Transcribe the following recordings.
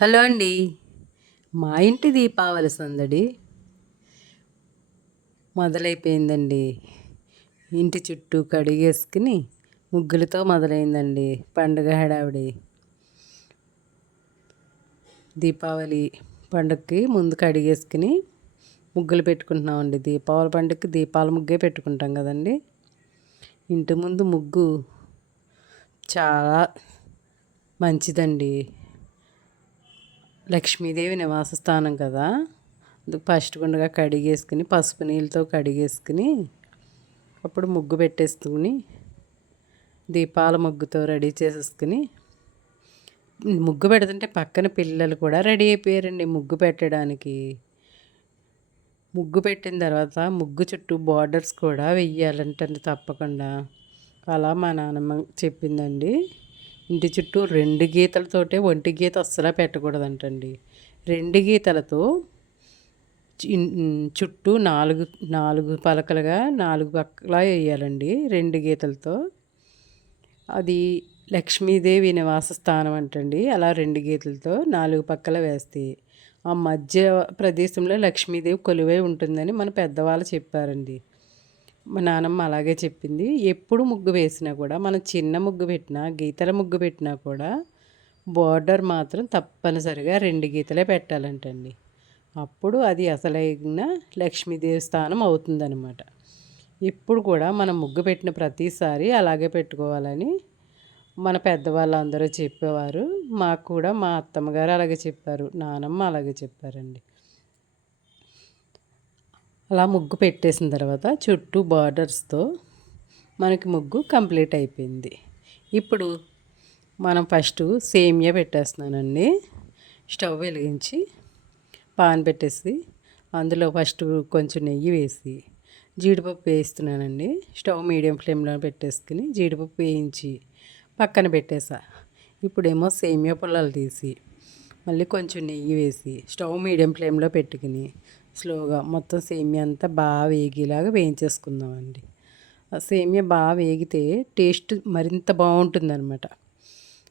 Hello అండి. మా ఇంటి దీపావళి సందడి మొదలైపోయిందండి. ఇంటి చుట్టూ కడిగేసుకుని ముగ్గులతో మొదలైందండి పండుగ హడావిడి. దీపావళి పండుగకి ముందు కడిగేసుకుని ముగ్గులు పెట్టుకుంటున్నామండి. దీపావళి పండుగకి దీపాల ముగ్గే పెట్టుకుంటాం కదండి. ఇంటి ముందు ముగ్గు చాలా మంచిదండి. లక్ష్మీదేవి నివాస స్థానం కదా. అందుకు ఫస్ట్ గుండగా కడిగేసుకుని పసుపు నీళ్ళతో కడిగేసుకుని అప్పుడు ముగ్గు పెట్టేసుకుని దీపాల ముగ్గుతో రెడీ చేసేసుకుని ముగ్గు పెడుతుంటే పక్కన పిల్లలు కూడా రెడీ అయిపోయారండి ముగ్గు పెట్టడానికి. ముగ్గు పెట్టిన తర్వాత ముగ్గు చుట్టూ బార్డర్స్ కూడా వెయ్యాలంటే తప్పకుండా. అలా మా నాన్నమ్మ చెప్పిందండి. ఇంటి చుట్టూ రెండు గీతలతోటే ఒంటి గీత అస్సలు పెట్టకూడదంటండి. రెండు గీతలతో చుట్టూ నాలుగు నాలుగు పలకలుగా నాలుగు పక్కల వేయాలండి రెండు గీతలతో. అది లక్ష్మీదేవి నివాస స్థానం అంటండి. అలా రెండు గీతలతో నాలుగు పక్కల వేస్తే ఆ మధ్య ప్రదేశంలో లక్ష్మీదేవి కొలువై ఉంటుందని మన పెద్దవాళ్ళు చెప్పారండి. మా నానమ్మ అలాగే చెప్పింది. ఎప్పుడు ముగ్గు వేసినా కూడా మనం చిన్న ముగ్గు పెట్టినా గీతల ముగ్గు పెట్టినా కూడా బార్డర్ మాత్రం తప్పనిసరిగా రెండు గీతలే పెట్టాలంటండి. అప్పుడు అది అసలైన లక్ష్మీదేవి స్థానం అవుతుందన్నమాట. ఇప్పుడు కూడా మనం ముగ్గు పెట్టిన ప్రతిసారి అలాగే పెట్టుకోవాలని మన పెద్దవాళ్ళు అందరూ చెప్పేవారు. మాకు కూడా మా అత్తమ్మగారు అలాగే చెప్పారు. నానమ్మ అలాగే చెప్పారండి. అలా ముగ్గు పెట్టేసిన తర్వాత చుట్టూ బార్డర్స్తో మనకి ముగ్గు కంప్లీట్ అయిపోయింది. ఇప్పుడు మనం ఫస్ట్ సేమియా పెట్టేస్తున్నానండి. స్టవ్ వెలిగించి పాన్ పెట్టేసి అందులో ఫస్ట్ కొంచెం నెయ్యి వేసి జీడిపప్పు వేస్తున్నానండి. స్టవ్ మీడియం ఫ్లేమ్లో పెట్టేసుకుని జీడిపప్పు వేయించి పక్కన పెట్టేసా. ఇప్పుడేమో సేమియా పొలాలు తీసి మళ్ళీ కొంచెం నెయ్యి వేసి స్టవ్ మీడియం ఫ్లేమ్లో పెట్టుకుని స్లోగా మొత్తం సేమియా అంతా బాగా వేగేలాగా వేయించేసుకుందామండి. ఆ సేమియా బాగా వేగితే టేస్ట్ మరింత బాగుంటుందన్నమాట.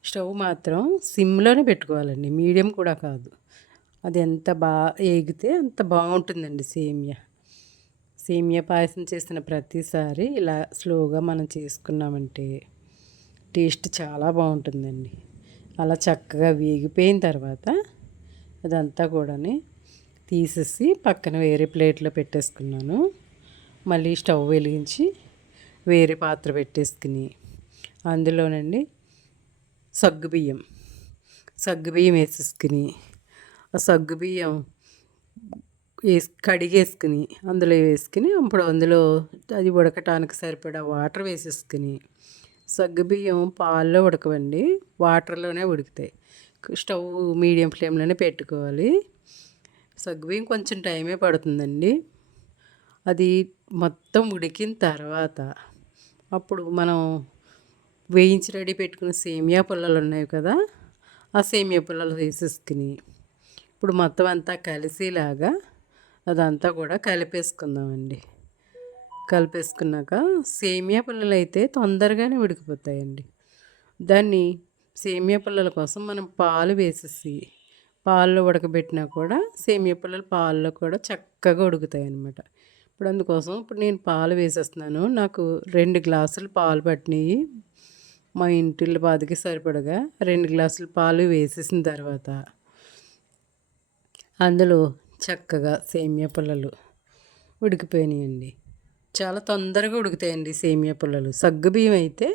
స్టవ్ మాత్రం సిమ్లోనే పెట్టుకోవాలండి మీడియం కూడా కాదు. అది ఎంత బాగా వేగితే అంత బాగుంటుందండి సేమియా. సేమియా పాయసం చేసిన ప్రతిసారి ఇలా స్లోగా మనం చేసుకున్నామంటే టేస్ట్ చాలా బాగుంటుందండి. అలా చక్కగా వేగిపోయిన తర్వాత అదంతా కూడాని తీసేసి పక్కన వేరే ప్లేట్లో పెట్టేసుకున్నాను. మళ్ళీ స్టవ్ వెలిగించి వేరే పాత్ర పెట్టేసుకుని అందులోనండి సగ్గుబియ్యం సగ్గుబియ్యం వేసేసుకుని ఆ సగ్గుబియ్యం వేసి కడిగేసుకుని అందులో వేసుకుని అప్పుడు అందులో అది ఉడకటానికి సరిపడా వాటర్ వేసేసుకుని సగ్గుబియ్యం పాల్లో ఉడకవండి. వాటర్లోనే ఉడుకుతాయి. స్టవ్ మీడియం ఫ్లేమ్లోనే పెట్టుకోవాలి. సగ్గుబియ్యం కొంచెం టైమే పడుతుందండి. అది మొత్తం ఉడికిన తర్వాత అప్పుడు మనం వేయించి రెడీ పెట్టుకున్న సేమియా పుల్లలు ఉన్నాయి కదా ఆ సేమియా పుల్లలు వేసేసుకుని ఇప్పుడు మొత్తం అంతా కలిసేలాగా అదంతా కూడా కలిపేసుకుందామండి. కలిపేసుకున్నాక సేమియా పుల్లలు అయితే తొందరగానే ఉడికిపోతాయండి. దాన్ని సేమియా పుల్లల కోసం మనం పాలు వేసేసి పాల్లో ఉడకబెట్టినా కూడా సేమియా పిల్లలు పాల్లో కూడా చక్కగా ఉడుకుతాయి అన్నమాట ఇప్పుడు అందుకోసం ఇప్పుడు నేను పాలు వేసేస్తున్నాను. నాకు రెండు గ్లాసులు పాలు పట్టినాయి. మా ఇంటిల్లి బాధకి సరిపడగా రెండు గ్లాసులు పాలు వేసేసిన తర్వాత అందులో చక్కగా సేమియా పుల్లలు ఉడికిపోయినాయండి. చాలా తొందరగా ఉడుకుతాయండి సేమియా పుల్లలు. సగ్గుబియ్యం అయితే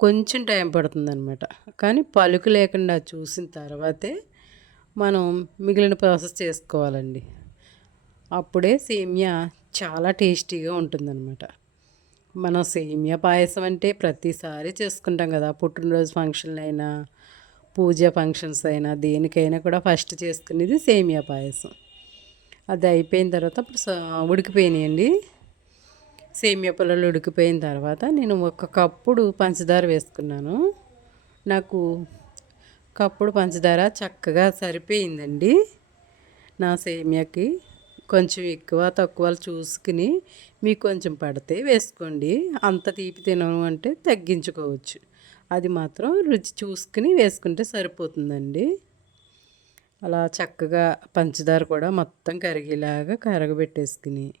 కొంచెం టైం పడుతుందన్నమాట. కానీ పలుకు లేకుండా చూసిన తర్వాతే మనం మిగిలిన ప్రాసెస్ చేసుకోవాలండి. అప్పుడే సేమియా చాలా టేస్టీగా ఉంటుందన్నమాట. మనం సేమియా పాయసం అంటే ప్రతిసారి చేసుకుంటాం కదా. పుట్టినరోజు ఫంక్షన్లు అయినా పూజ ఫంక్షన్స్ అయినా దేనికైనా కూడా ఫస్ట్ చేసుకునేది సేమియా పాయసం. అది అయిపోయిన తర్వాత అప్పుడు ఉడికిపోయినాయండి. సేమియా పుల్లలు ఉడికిపోయిన తర్వాత నేను ఒక కప్పుడు పంచదార వేసుకున్నాను. నాకు కప్పుడు పంచదార చక్కగా సరిపోయిందండి. నా సేమియాకి కొంచెం ఎక్కువ తక్కువ చూసుకుని మీకు కొంచెం పడితే వేసుకోండి. అంత తీపి తినను అంటే తగ్గించుకోవచ్చు. అది మాత్రం రుచి చూసుకుని వేసుకుంటే సరిపోతుందండి. అలా చక్కగా పంచదార కూడా మొత్తం కరిగేలాగా కరగబెట్టేసుకుని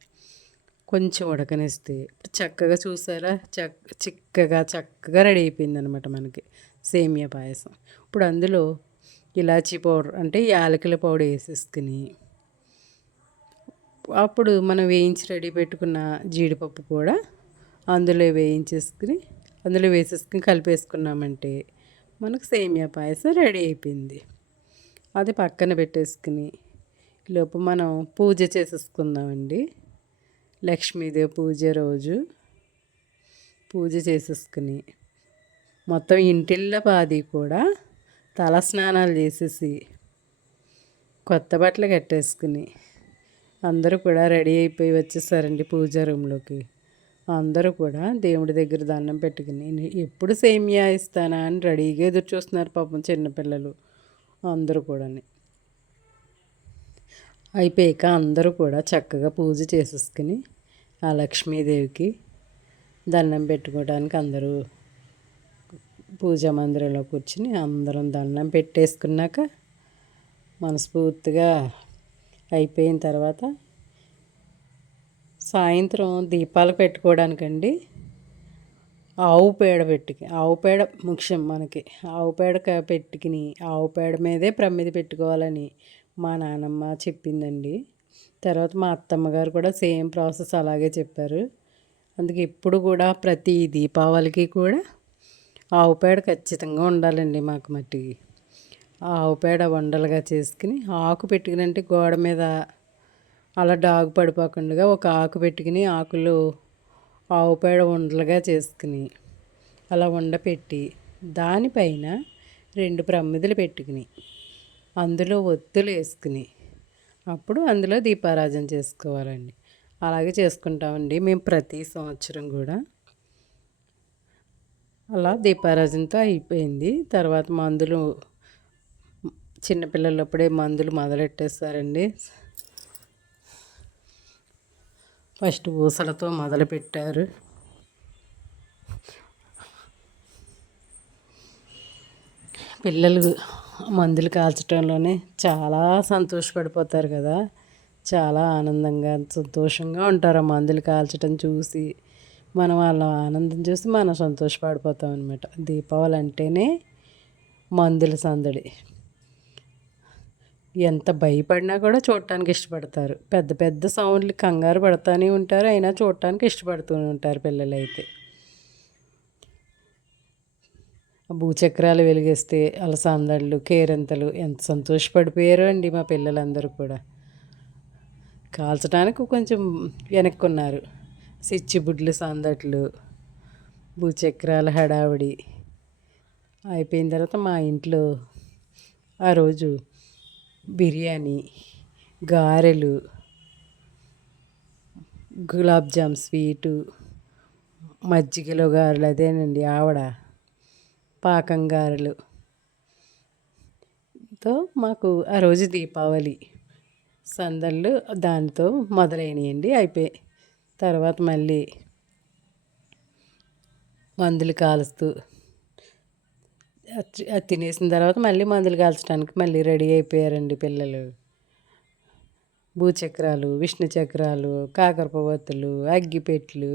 కొంచెం ఉడకనిస్తే చక్కగా చూసారా? చక్క చిక్కగా చక్కగా రెడీ అయిపోయింది అనమాట మనకి సేమియా పాయసం. ఇప్పుడు అందులో ఇలాచీ పౌడర్ అంటే యాలకుల పౌడర్ వేసేసుకుని అప్పుడు మనం వేయించి రెడీ పెట్టుకున్న జీడిపప్పు కూడా అందులో వేయించేసుకుని అందులో వేసేసుకుని కలిపేసుకున్నామంటే మనకు సేమియా పాయసం రెడీ అయిపోయింది. అది పక్కన పెట్టేసుకుని లోపు మనం పూజ చేసేసుకుందామండి. లక్ష్మీదేవి పూజ రోజు పూజ చేసేసుకుని మొత్తం ఇంటిళ్ళ పాది కూడా తల స్నానాలు చేసేసి కొత్త బట్టలు కట్టేసుకుని అందరూ కూడా రెడీ అయిపోయి వచ్చేసారండి పూజా రూమ్లోకి. అందరూ కూడా దేవుడి దగ్గర దండం పెట్టుకుని నేను ఎప్పుడు సేమియా ఇస్తానా? అని రెడీగా ఎదురు చూస్తున్నారు పాపం చిన్నపిల్లలు అందరూ కూడా అయిపోయాక అందరూ కూడా చక్కగా పూజ చేసేసుకుని ఆ లక్ష్మీదేవికి దండం పెట్టుకోవడానికి అందరూ పూజా మందిరంలో కూర్చుని అందరం దండం పెట్టేసుకున్నాక మనస్ఫూర్తిగా అయిపోయిన తర్వాత సాయంత్రం దీపాలు పెట్టుకోవడానికండి ఆవు పేడ పెట్టుకి ఆవు పేడ ముఖ్యం మనకి. ఆవు పేడ పెట్టుకుని ఆవు పేడ మీదే ప్రమ్మిది పెట్టుకోవాలని మా నానమ్మ చెప్పిందండి. తర్వాత మా అత్తమ్మ గారు కూడా సేమ్ ప్రాసెస్ అలాగే చెప్పారు. అందుకే ఇప్పుడు కూడా ప్రతి దీపావళికి కూడా ఆవు పేడ ఖచ్చితంగా ఉండాలండి మాకు మట్టికి. ఆవు పేడ వండలుగా చేసుకుని ఆకు పెట్టుకునంటే గోడ మీద అలా డాగు పడిపోకుండా ఒక ఆకు పెట్టుకుని ఆకులు ఆవు పేడ ఉండలుగా చేసుకుని అలా ఉండపెట్టి దానిపైన రెండు ప్రమ్మిదలు పెట్టుకుని అందులో ఒత్తులు వేసుకుని అప్పుడు అందులో దీపారాజన చేసుకోవాలండి. అలాగే చేసుకుంటామండి మేము ప్రతి సంవత్సరం కూడా. అలా దీపారాజనతో అయిపోయింది. తర్వాత మందులు చిన్నపిల్లలప్పుడే మందులు మొదలెట్టేస్తారండి. ఫస్ట్ ఊసలతో మొదలుపెట్టారు. పిల్లలు మందులు కాల్చడంలోనే చాలా సంతోషపడిపోతారు కదా. చాలా ఆనందంగా సంతోషంగా ఉంటారు ఆ మందులు కాల్చడం చూసి. మనం వాళ్ళ ఆనందం చూసి మనం సంతోషపడిపోతాం అనమాట దీపావళి అంటేనే మందుల సందడి. ఎంత భయపడినా కూడా చూడటానికి ఇష్టపడతారు. పెద్ద పెద్ద సౌండ్లు కంగారు పడతానే ఉంటారు అయినా చూడటానికి ఇష్టపడుతూ ఉంటారు పిల్లలు అయితే భూచక్రాలు వెలిగిస్తే అలసందళ్ళు కేరింతలు ఎంత సంతోషపడిపోయారో అండి మా పిల్లలందరూ కూడా. కాల్చడానికి కొంచెం వెనక్కున్నారు. సిచ్చిబుడ్లు సందట్లు భూచక్రాల హడావిడి. అయిపోయిన తర్వాత మా ఇంట్లో ఆ రోజు బిర్యానీ గారెలు గులాబ్ జామ్ స్వీటు మజ్జిగలో గారెలు అదేనండి ఆవిడ పాకం గారెలు. తో మాకు ఆ రోజు దీపావళి. సందళ్ళు దానితో మొదలైనయండి అయిపోయి తర్వాత మళ్ళీ మందులు కాలుస్తూ అది తినేసిన తర్వాత మళ్ళీ మందులు కాల్చడానికి మళ్ళీ రెడీ అయిపోయారండి పిల్లలు. భూచక్రాలు విష్ణు చక్రాలు కాకరపవత్తులు అగ్గిపెట్లు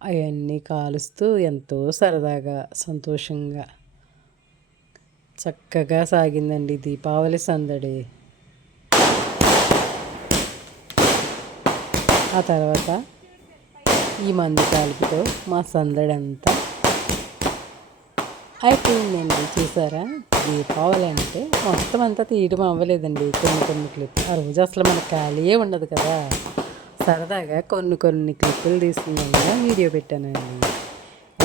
అవన్నీ కాలుస్తూ ఎంతో సరదాగా సంతోషంగా చక్కగా సాగిందండి దీపావళి సందడి. ఆ తర్వాత ఈ మందు కాలుపుతో మా సందడి అంతా అయిపోయిందండి. చూసారా? దీపావళి అంటే మొత్తం అంతా తీయడం అవ్వలేదండి. కొన్ని కొన్ని క్లిప్ ఆ రోజు అసలు మనకు ఖాళీయే ఉండదు కదా. సరదాగా కొన్ని కొన్ని క్లిప్పులు తీసుకున్నాను. వీడియో పెట్టానండి.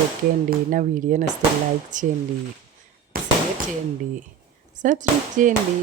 ఓకే అండి. నా వీడియో నచ్చితే లైక్ చేయండి. షేర్ చేయండి. సబ్స్క్రైబ్ చేయండి.